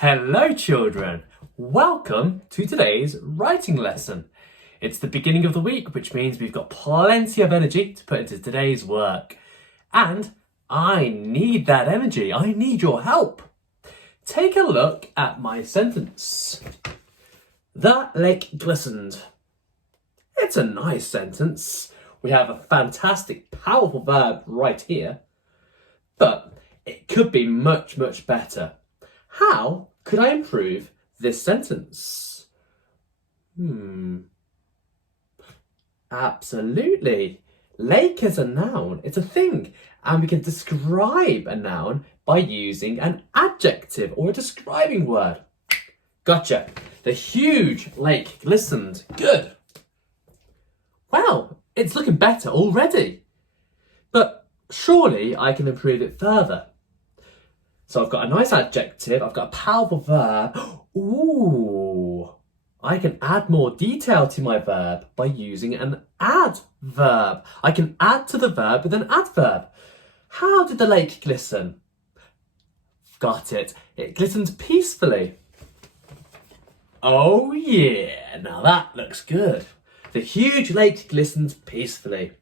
Hello children, welcome to today's writing lesson. It's the beginning of the week, which means we've got plenty of energy to put into today's work. And I need that energy, I need your help. Take a look at my sentence. The lake glistened. It's a nice sentence. We have a fantastic, powerful verb right here, but it could be much, much better. How could I improve this sentence? Absolutely. Lake is a noun, it's a thing, and we can describe a noun by using an adjective or a describing word. Gotcha. The huge lake glistened. Good. Well, it's looking better already. But surely I can improve it further. So I've got a nice adjective, I've got a powerful verb. Ooh, I can add more detail to my verb by using an adverb. I can add to the verb with an adverb. How did the lake glisten? Got it. It glistened peacefully. Oh yeah, now that looks good. The huge lake glistened peacefully.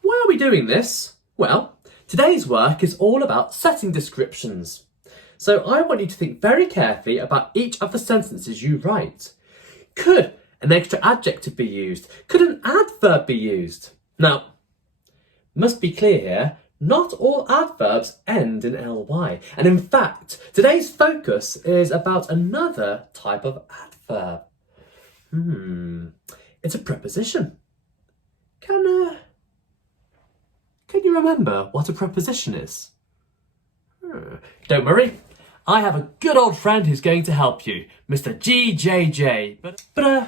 Why are we doing this? Well, today's work is all about setting descriptions. So I want you to think very carefully about each of the sentences you write. Could an extra adjective be used? Could an adverb be used? Now, must be clear here, not all adverbs end in ly. And in fact, today's focus is about another type of adverb. It's a preposition. Can you remember what a preposition is? Don't worry, I have a good old friend who's going to help you, Mr. GJJ. But where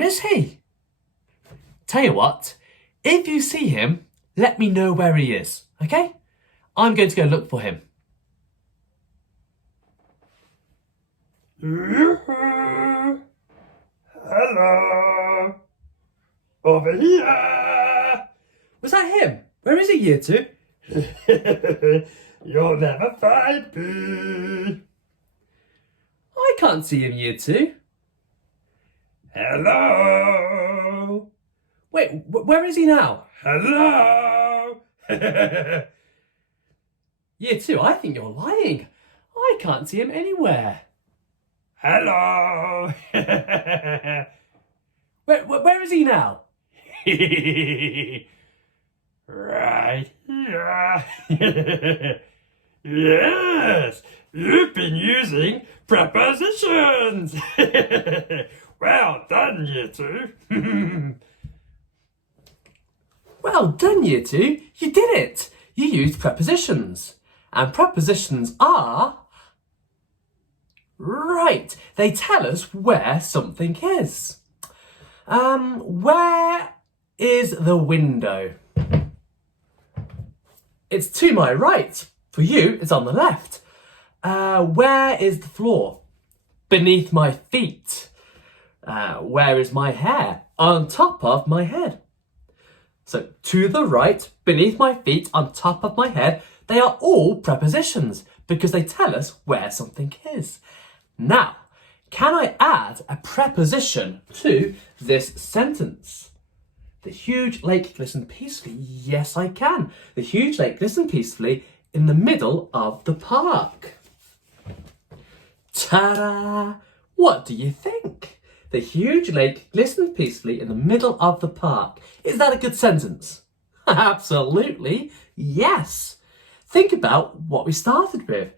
is he? Tell you what, if you see him, let me know where he is, okay? I'm going to go look for him. Hello! Over here! Was that him? Where is he, year two? You'll never find me! I can't see him, year two. Hello! Wait, where is he now? Hello! Year two, I think you're lying. I can't see him anywhere. Hello! Where is he now? Right here. Yes, you've been using prepositions. Well done, year two. Well done, year two. You did it. You used prepositions. And prepositions are... Right, they tell us where something is. Where is the window? It's to my right. For you, it's on the left. Where is the floor? Beneath my feet. Where is my hair? On top of my head. So to the right, beneath my feet, on top of my head, they are all prepositions because they tell us where something is. Now, can I add a preposition to this sentence? The huge lake glistened peacefully. Yes, I can. The huge lake glistened peacefully in the middle of the park. Ta-da! What do you think? The huge lake glistened peacefully in the middle of the park. Is that a good sentence? Absolutely, yes. Think about what we started with.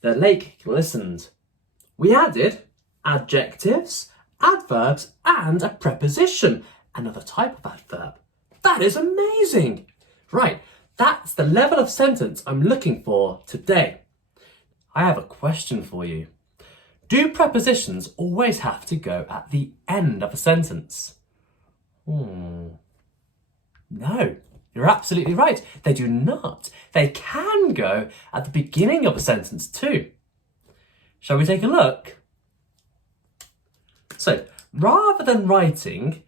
The lake glistened. We added adjectives, adverbs, and a preposition, another type of adverb. That is amazing. Right, that's the level of sentence I'm looking for today. I have a question for you. Do prepositions always have to go at the end of a sentence? No, you're absolutely right. They do not. They can go at the beginning of a sentence too. Shall we take a look? So, rather than writing,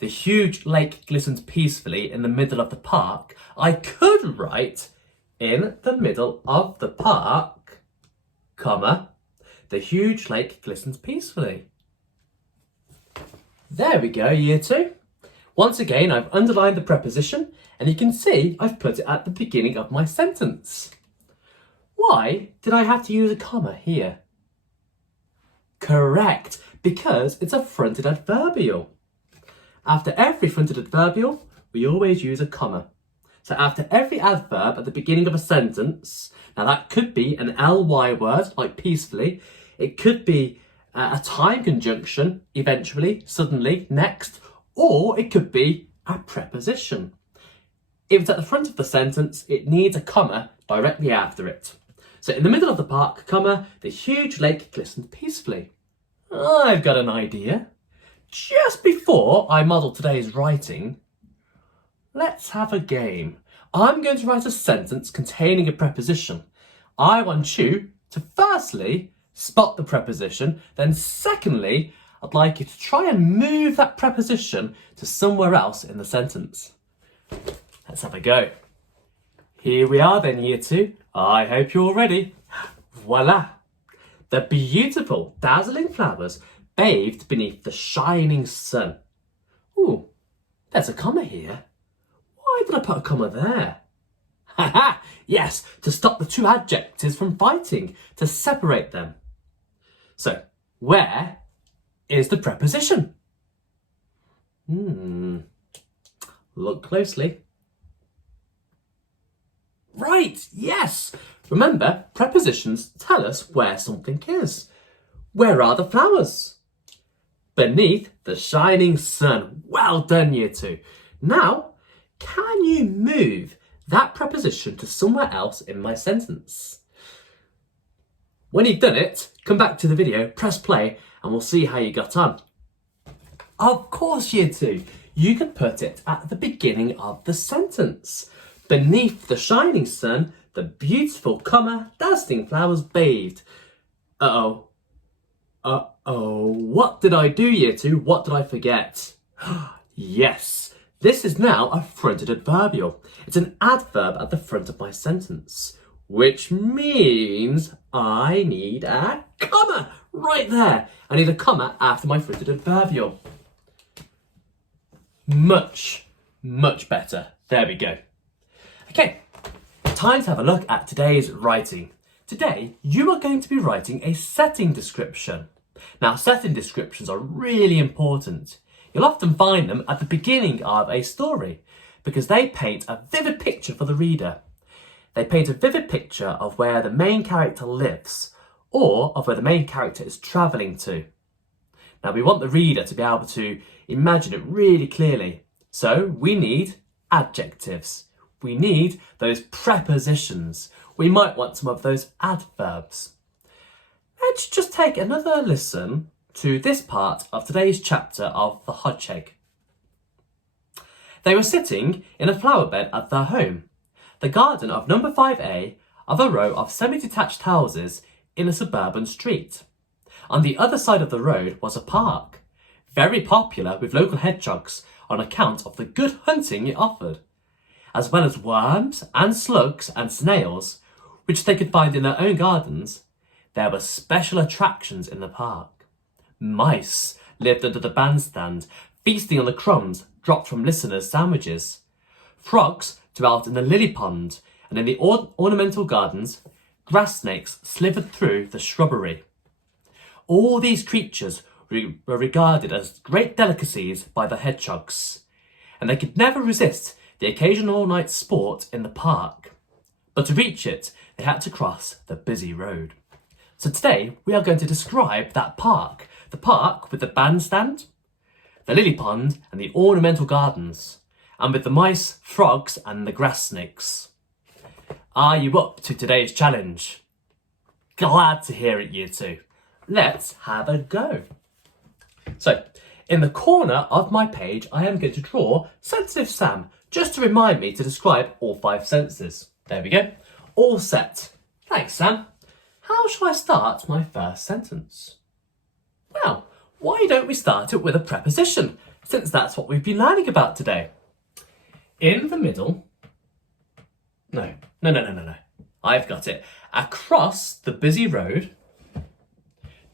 the huge lake glistened peacefully in the middle of the park, I could write, in the middle of the park, comma, the huge lake glistens peacefully. There we go, year 2. Once again, I've underlined the preposition, and you can see I've put it at the beginning of my sentence. Why did I have to use a comma here? Correct, because it's a fronted adverbial. After every fronted adverbial, we always use a comma. So after every adverb at the beginning of a sentence, now that could be an ly word, like peacefully. It could be a time conjunction, eventually, suddenly, next, or it could be a preposition. If it's at the front of the sentence, it needs a comma directly after it. So in the middle of the park, comma, the huge lake glistened peacefully. I've got an idea. Just before I model today's writing, let's have a game. I'm going to write a sentence containing a preposition. I want you to firstly spot the preposition, then secondly, I'd like you to try and move that preposition to somewhere else in the sentence. Let's have a go. Here we are then, year 2. I hope you're ready. Voila! The beautiful, dazzling flowers bathed beneath the shining sun. Ooh, there's a comma here. Why did I put a comma there? Ha ha! Yes, to stop the two adjectives from fighting, to separate them. So, where is the preposition? Look closely. Right, yes! Remember, prepositions tell us where something is. Where are the flowers? Beneath the shining sun. Well done, year 2. Now, can you move that preposition to somewhere else in my sentence? When you've done it, come back to the video, press play, and we'll see how you got on. Of course, year 2, you can put it at the beginning of the sentence. Beneath the shining sun, the beautiful, comma, dazzling flowers bathed. Uh-oh. What did I do, year 2? What did I forget? Yes, this is now a fronted adverbial. It's an adverb at the front of my sentence, which means I need a comma right there. I need a comma after my fronted adverbial. Much better. There we go. Okay, time to have a look at today's writing. Today, you are going to be writing a setting description. Now, setting descriptions are really important. You'll often find them at the beginning of a story because they paint a vivid picture for the reader. They paint a vivid picture of where the main character lives or of where the main character is travelling to. Now, we want the reader to be able to imagine it really clearly. So we need adjectives. We need those prepositions. We might want some of those adverbs. Let's just take another listen to this part of today's chapter of The Hodgehog. They were sitting in a flower bed at their home, the garden of number 5A of a row of semi-detached houses in a suburban street. On the other side of the road was a park, very popular with local hedgehogs on account of the good hunting it offered, as well as worms and slugs and snails, which they could find in their own gardens. There were special attractions in the park. Mice lived under the bandstand, feasting on the crumbs dropped from listeners' sandwiches. Frogs dwelt in the lily pond, and in the ornamental gardens, grass snakes slithered through the shrubbery. All these creatures were regarded as great delicacies by the hedgehogs, and they could never resist the occasional night sport in the park. But to reach it, they had to cross the busy road. So today, we are going to describe that park. The park with the bandstand, the lily pond and the ornamental gardens, and with the mice, frogs and the grass snakes. Are you up to today's challenge? Glad to hear it, year 2. Let's have a go. So, in the corner of my page, I am going to draw Sensitive Sam, just to remind me to describe all 5 senses. There we go. All set. Thanks, Sam. How shall I start my first sentence? Well, why don't we start it with a preposition, since that's what we've been learning about today. In the middle... No. I've got it. Across the busy road.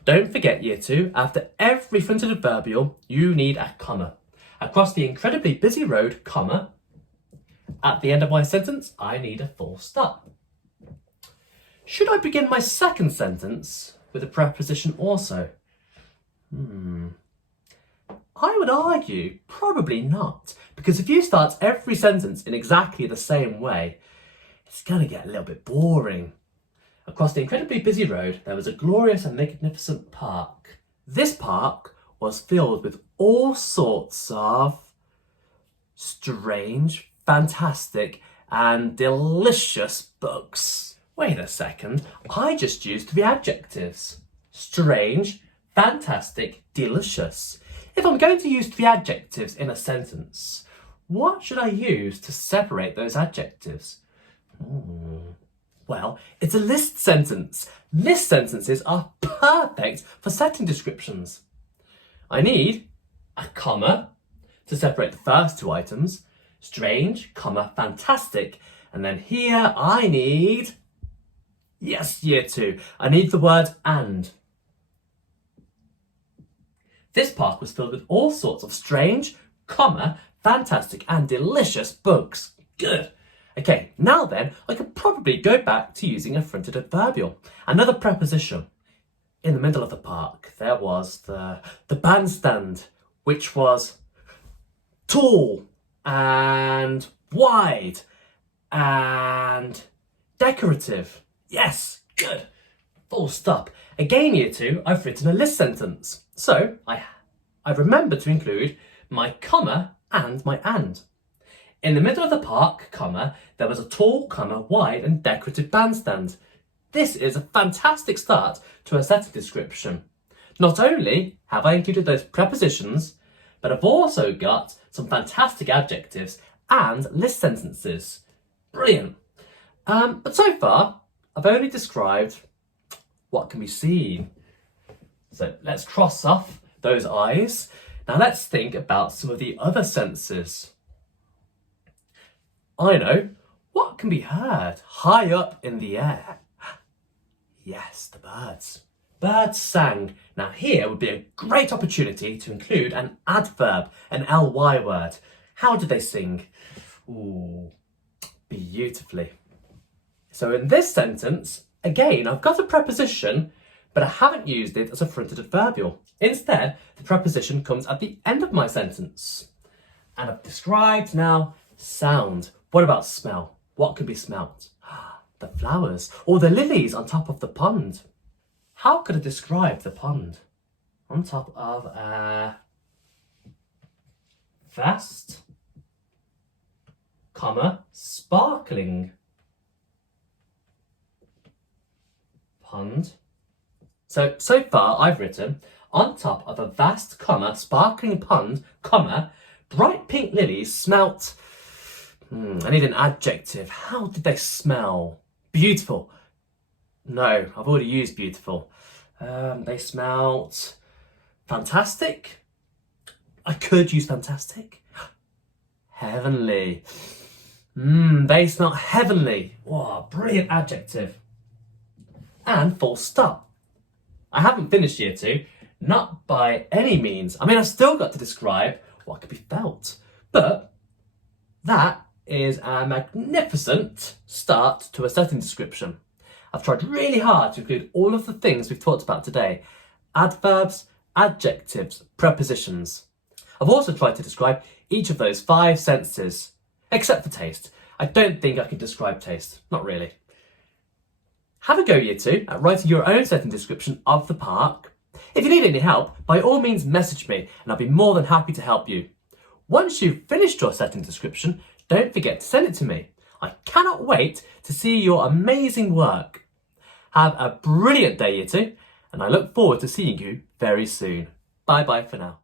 Don't forget, Year 2, after every fronted adverbial, you need a comma. Across the incredibly busy road, comma. At the end of my sentence, I need a full stop. Should I begin my second sentence with a preposition also? I would argue probably not, because if you start every sentence in exactly the same way, it's going to get a little bit boring. Across the incredibly busy road, there was a glorious and magnificent park. This park was filled with all sorts of strange, fantastic, and delicious books. Wait a second, I just used the adjectives. Strange, fantastic, delicious. If I'm going to use the adjectives in a sentence, what should I use to separate those adjectives? Well, it's a list sentence. List sentences are perfect for setting descriptions. I need a comma to separate the first two items, strange, comma, fantastic, and then here I need, yes, Year 2, I need the word and. This park was filled with all sorts of strange, comma, fantastic and delicious books. Good. Okay, now then, I could probably go back to using a fronted adverbial. Another preposition. In the middle of the park, there was the bandstand, which was tall and wide and decorative. Yes, good. Full stop. Again, Year 2, I've written a list sentence. So I remember to include my comma and my and. In the middle of the park, comma, there was a tall, comma, wide and decorative bandstand. This is a fantastic start to a setting description. Not only have I included those prepositions, but I've also got some fantastic adjectives and list sentences. Brilliant. But so far, I've only described what can be seen. So let's cross off those eyes. Now let's think about some of the other senses. I know, what can be heard high up in the air? Yes, the birds. Birds sang. Now here would be a great opportunity to include an adverb, an ly word. How did they sing? Ooh, beautifully. So in this sentence, again, I've got a preposition, but I haven't used it as a fronted adverbial. Instead, the preposition comes at the end of my sentence. And I've described now sound. What about smell? What can be smelt? The flowers or the lilies on top of the pond. How could I describe the pond? On top of a vast, comma, sparkling pond. So far I've written on top of a vast, comma, sparkling pond, comma, bright pink lilies smelt. I need an adjective. How did they smell? Beautiful. No, I've already used beautiful. They smelt fantastic. I could use fantastic. Heavenly. They smelt heavenly. Wow, brilliant adjective. And full stop. I haven't finished Year 2, not by any means. I mean, I've still got to describe what could be felt, but that is a magnificent start to a setting description. I've tried really hard to include all of the things we've talked about today. Adverbs, adjectives, prepositions. I've also tried to describe each of those 5 senses, except for taste. I don't think I can describe taste, not really. Have a go, Year 2, at writing your own setting description of the park. If you need any help, by all means message me and I'll be more than happy to help you. Once you've finished your setting description, don't forget to send it to me. I cannot wait to see your amazing work. Have a brilliant day, Year 2, and I look forward to seeing you very soon. Bye bye for now.